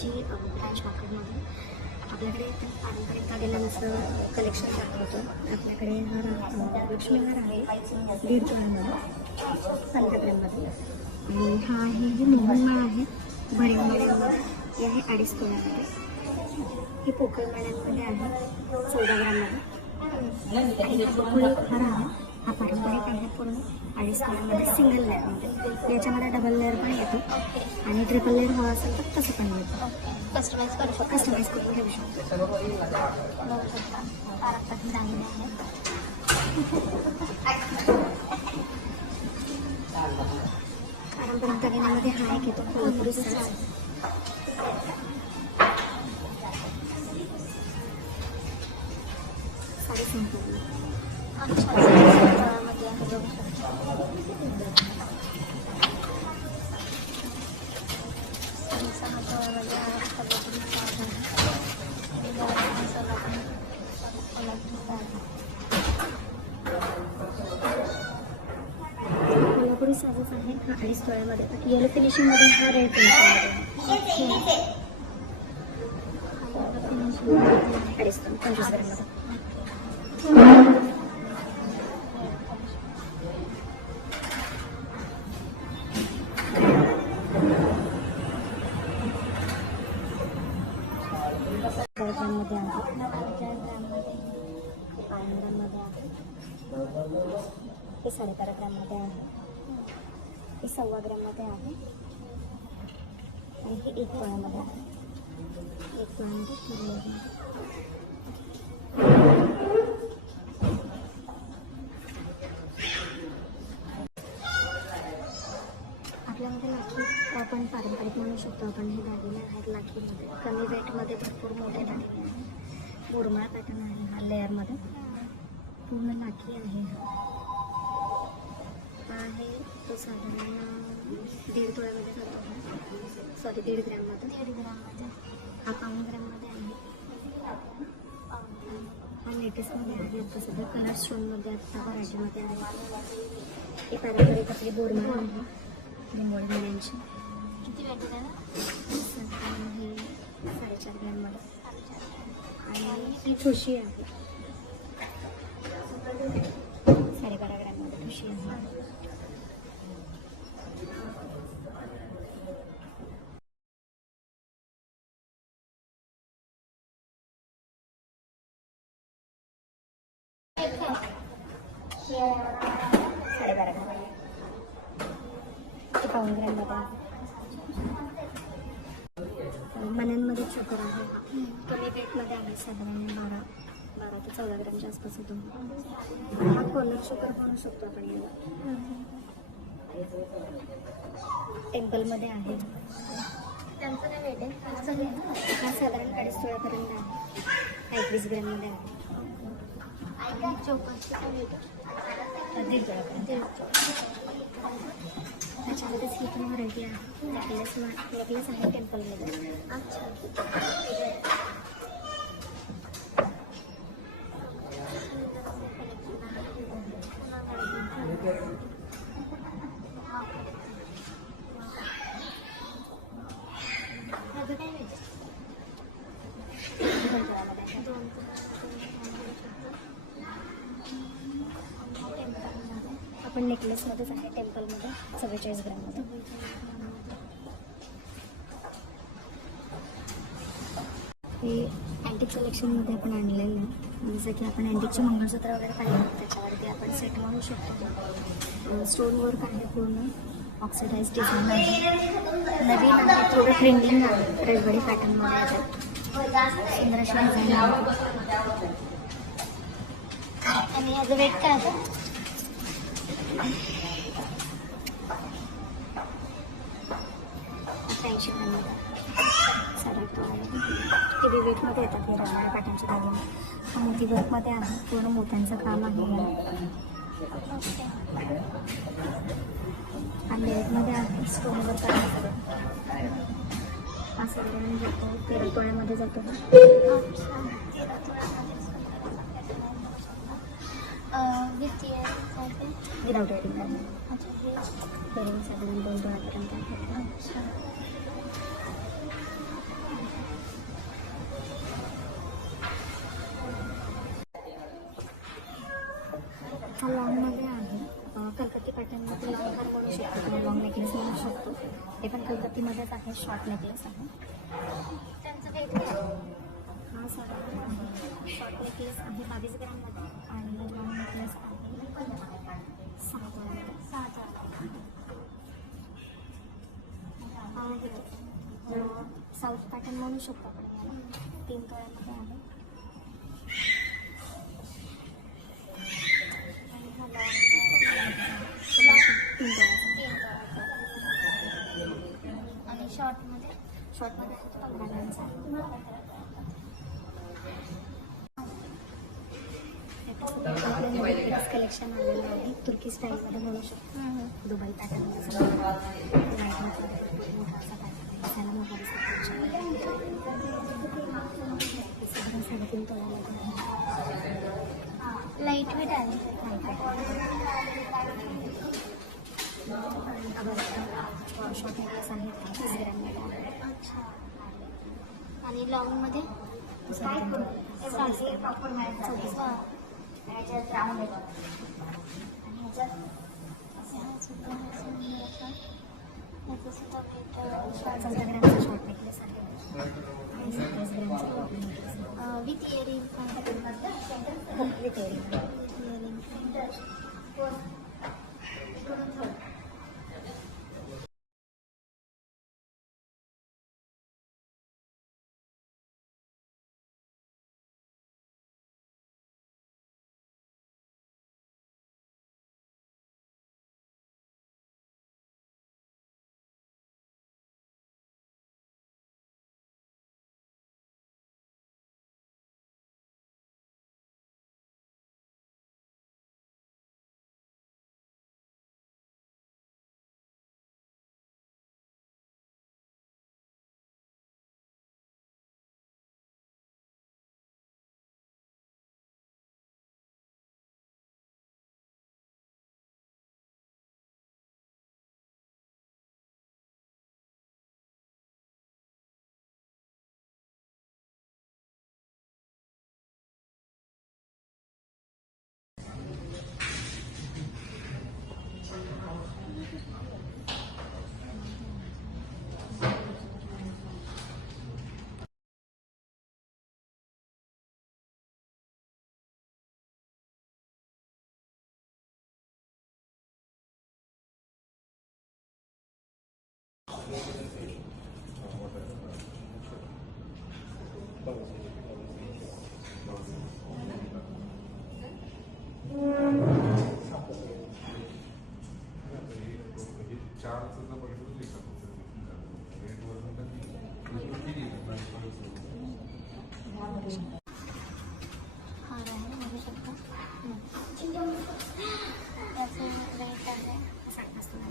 जी branch मार्केटमध्ये आपल्याकडे पारंपरिक दागिन्यांचं कलेक्शन दाखवतो. आपल्याकडे हा लक्ष्मी हार आहे 1.5 तोळ्यामध्ये 15 ग्रॅममध्ये. आणि हा आहे जी मोहनमाळ आहे भरीव माळ्यामध्ये, हे आहे 2.5 तोळ्यामध्ये. ही पोकळ माळ्यांमध्ये आहे 14 ग्रॅममध्ये. आणि हा गोकुळी हार आहे, हा पारंपरिक आहे पूर्ण 2.5 तोळ्यामध्ये सिंगल लेअरमध्ये. याच्यामध्ये डबल लेअर पण येतो आणि ट्रिपल लेअर हवा असेल तर तसं पण येतं. कस्टमाइज करून घेऊ शकतो. पारंपरिक दागिने आहेत. पारंपरिक दागिन्यामध्ये हा एक येतो कोल्हापुरी साज. कोल्हापुरी साजच आहे हा 2.5 तोळ्यामध्ये. येलो फिनिशिंगमध्ये हा रेड फिनिशिंगमध्ये 2.5 तोळा 25 ग्रॅममध्ये. ग्राममध्ये आहे 5 ग्राममध्ये आहे. हे 12.5 ग्राममध्ये आहे. हे 1.25 ग्राममध्ये आहे. आणि हे 1 तोळ्यामध्ये आहे. 1 तोळ्यामध्ये आपल्यामध्ये लाखी आपण पारंपरिक म्हणू शकतो. आपण हे दागिने आहेत लाखीमध्ये, कमी वेटमध्ये भरपूर मोठे दागिने आहेत. मुरमाळ पॅटर्न आहे हा लेअरमध्ये, पूर्ण लाखी आहे. हा आहे तो साधारण 1.5 तोळ्यामध्ये जातो. सॉरी 1.5 ग्रॅममध्ये. 1.5 ग्रॅममध्ये हा 5 ग्रॅममध्ये आहे. हा लेटेस्टमध्ये आहे. आता सध्या कलर स्टोनमध्ये आत्ता व्हरायटीमध्ये आहे. ही पारंपरिक आपली बोरमाळ आहे निंबोळी मुलांची. किती वेट आहे ना? हे 4.5 ग्रॅममध्ये. आणि ही ठुशी आहे 12.5 ग्रॅममध्ये. ठुशी आहे. मण्यांमध्ये चोकर आहे. कमी वेटमध्ये आहे, साधारण 12 ते 14 ग्रॅमच्या आसपास होतो. हा कॉलर चोकर म्हणू शकतो आपण याला. टेम्पलमध्ये आहे. त्यांचं काय वेट आहे? हा साधारण 2.5 तोळ्यापर्यंत आहे. 21 ग्रॅममध्ये आहे. चोकरची काय वेट आहे? 1.5 तोळ्यापर्यंत. त्याच्यामध्येच ही पण व्हरायटी आहे. नेकलेस आहे टेम्पलमध्ये. अच्छा. आपण नेकलेसमध्येच आहे टेम्पलमध्ये 44 ग्रॅममध्ये. हे अँटिक कलेक्शनमध्ये आपण आणलेलं आहे. जसं की आपण अँटिकचे मंगळसूत्र वगैरे पाहिजे, त्याच्यावरती आपण सेट म्हणू शकतो. स्टोन वर्क आहे, पूर्ण ऑक्सिडाइज डिझाईन आहे. नवीन आहे, थोडं ट्रेंडिंग आहे. रेडबडी पॅटर्नमध्ये येतात. सुंदर अशी डिझाईन आहे. आणि याचं वेट काय आहे? 80 ग्रॅममध्ये. 8.5 हेवी वेटमध्ये येतात हे रंगाळ्या पॅटर्नचे दागिने. हा मोती वर्कमध्ये आहे, पूर्ण मोत्यांचं काम आहे. हा लेअरमध्ये आहे, स्टोन वर्क आहे. हा सगळ्यांनी जातो 13 तोळ्यामध्ये जातो. विदाउट एडिंग आहे. हेअरिंग साधारण 2 तोळ्यापर्यंत आहे. पण कोलकातीमध्येच आहे. शॉर्ट नेकलेस आहे. त्यांचं वेट काय? हा सर शॉर्ट नेकलेस आहे 22 ग्राममध्ये आणि लॉंग नेकलेस आहे 6 तोळ्यामध्ये. 6 तोळा. साऊथ पॅटर्न म्हणू शकतो आपण याला. 3 तोळ्यामध्ये आहे. आणि हा लॉंग 3 तोळ्याचा. 3 तोळाचा. आणि शॉर्टमध्ये शॉर्टमध्ये आहे तो 15 ग्रामचा. आपल्याला कलेक्शन आलेलं आहे. तुर्की स्टाईलमध्ये म्हणू शकतो. दुबई पॅटर्नमध्ये मोठा असा पॅटर्न दिसायला मोठा दिसतो. 3.5 तोळ्यामध्ये आहे. लाईट वेट आहे. शॉर्ट नेकलेस आहे 30 ग्राममध्ये आहे. अच्छा. आणि लॉंगमध्ये 24 ग्राम. आणि 14 ग्रामचा शॉर्ट नेकलेस आहे आणि 27 ग्रामचा विथ इयरिंग विथ इयरिंग. हार आहे बघू शकता. त्याचं वेट आहे 5.5 तोळा.